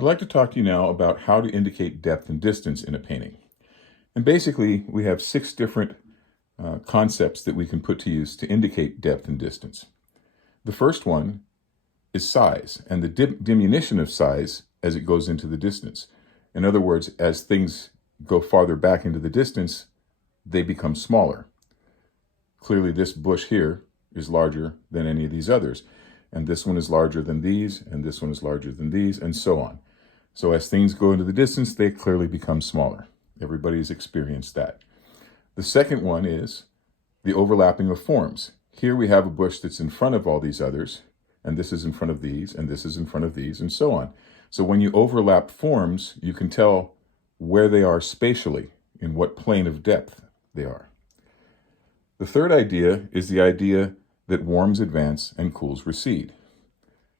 I'd like to talk to you now about how to indicate depth and distance in a painting. And basically, we have 6 different concepts that we can put to use to indicate depth and distance. The first one is size, and the diminution of size as it goes into the distance. In other words, as things go farther back into the distance, they become smaller. Clearly, this bush here is larger than any of these others, and this one is larger than these, and this one is larger than these, and so on. So as things go into the distance, they clearly become smaller. Everybody's experienced that. The second one is the overlapping of forms. Here we have a bush that's in front of all these others, and this is in front of these, and this is in front of these, and so on. So when you overlap forms, you can tell where they are spatially, in what plane of depth they are. The third idea is the idea that warms advance and cools recede.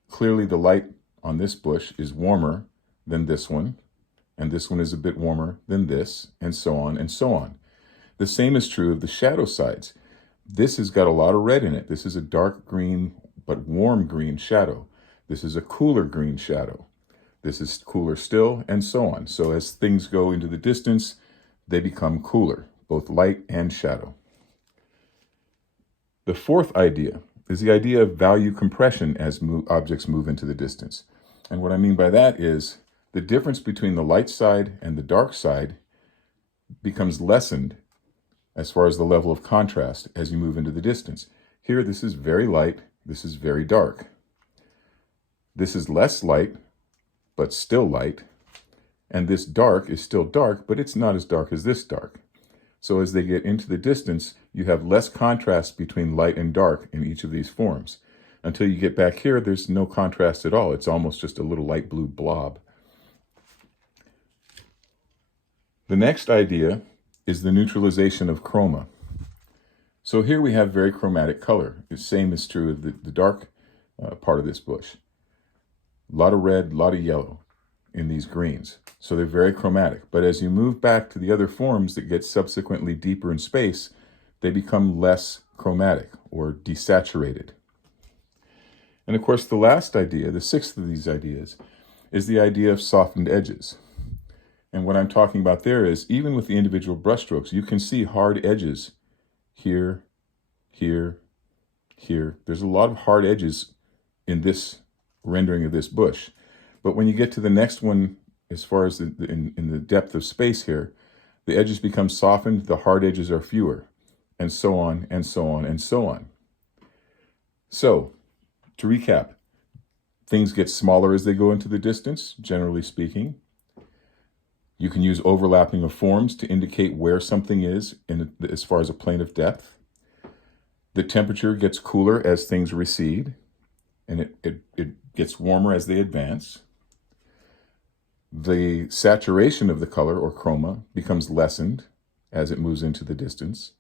Clearly the light on this bush is warmer than this one, and this one is a bit warmer than this, and so on and so on. The same is true of the shadow sides. This has got a lot of red in it. This is a dark green but warm green shadow. This is a cooler green shadow. This is cooler still, and so on. So as things go into the distance, they become cooler, both light and shadow. The fourth idea is the idea of value compression as objects move into the distance. And what I mean by that is the difference between the light side and the dark side becomes lessened as far as the level of contrast as you move into the distance. Here, this is very light, this is very dark. This is less light, but still light. And this dark is still dark, but it's not as dark as this dark. So as they get into the distance, you have less contrast between light and dark in each of these forms. Until you get back here, there's no contrast at all. It's almost just a little light blue blob. The next idea is the neutralization of chroma. So here we have very chromatic color. The same is true of the dark part of this bush. A lot of red, a lot of yellow in these greens. So they're very chromatic. But as you move back to the other forms that get subsequently deeper in space, they become less chromatic or desaturated. And of course, the last idea, the sixth of these ideas, is the idea of softened edges. And what I'm talking about there is, even with the individual brushstrokes, you can see hard edges here, here, here. There's a lot of hard edges in this rendering of this bush. But when you get to the next one, as far as in the depth of space here, the edges become softened, the hard edges are fewer, and so on, and so on, and so on. So, to recap, things get smaller as they go into the distance, generally speaking. You can use overlapping of forms to indicate where something is as far as a plane of depth. The temperature gets cooler as things recede, and it gets warmer as they advance. The saturation of the color, or chroma, becomes lessened as it moves into the distance.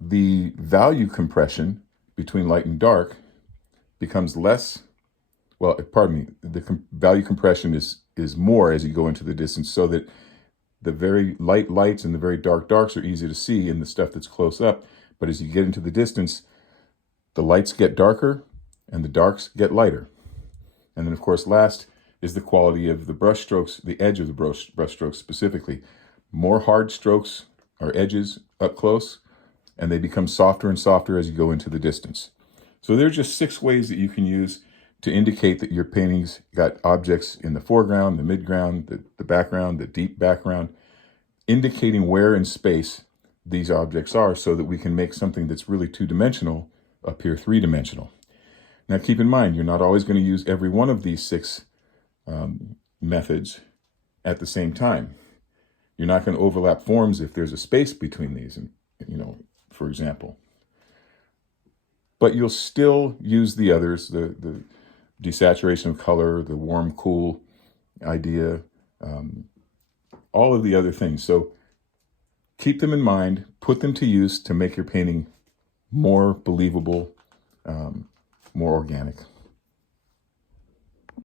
The value compression between light and dark becomes less, well, pardon me, the value compression is more as you go into the distance, so that the very light lights and the very dark darks are easy to see in the stuff that's close up. But as you get into the distance, the lights get darker and the darks get lighter. And then, of course, last is the quality of the brush strokes, the edge of the brush strokes specifically. More hard strokes or edges up close, and they become softer and softer as you go into the distance. So there are just 6 ways that you can use to indicate that your painting's got objects in the foreground, the midground, the background, the deep background, indicating where in space these objects are, so that we can make something that's really 2-dimensional appear 3-dimensional. Now keep in mind, you're not always going to use every one of these 6 methods at the same time. You're not going to overlap forms if there's a space between these, and for example. But you'll still use the others, the desaturation of color, the warm, cool idea, all of the other things. So keep them in mind, put them to use to make your painting more believable, more organic.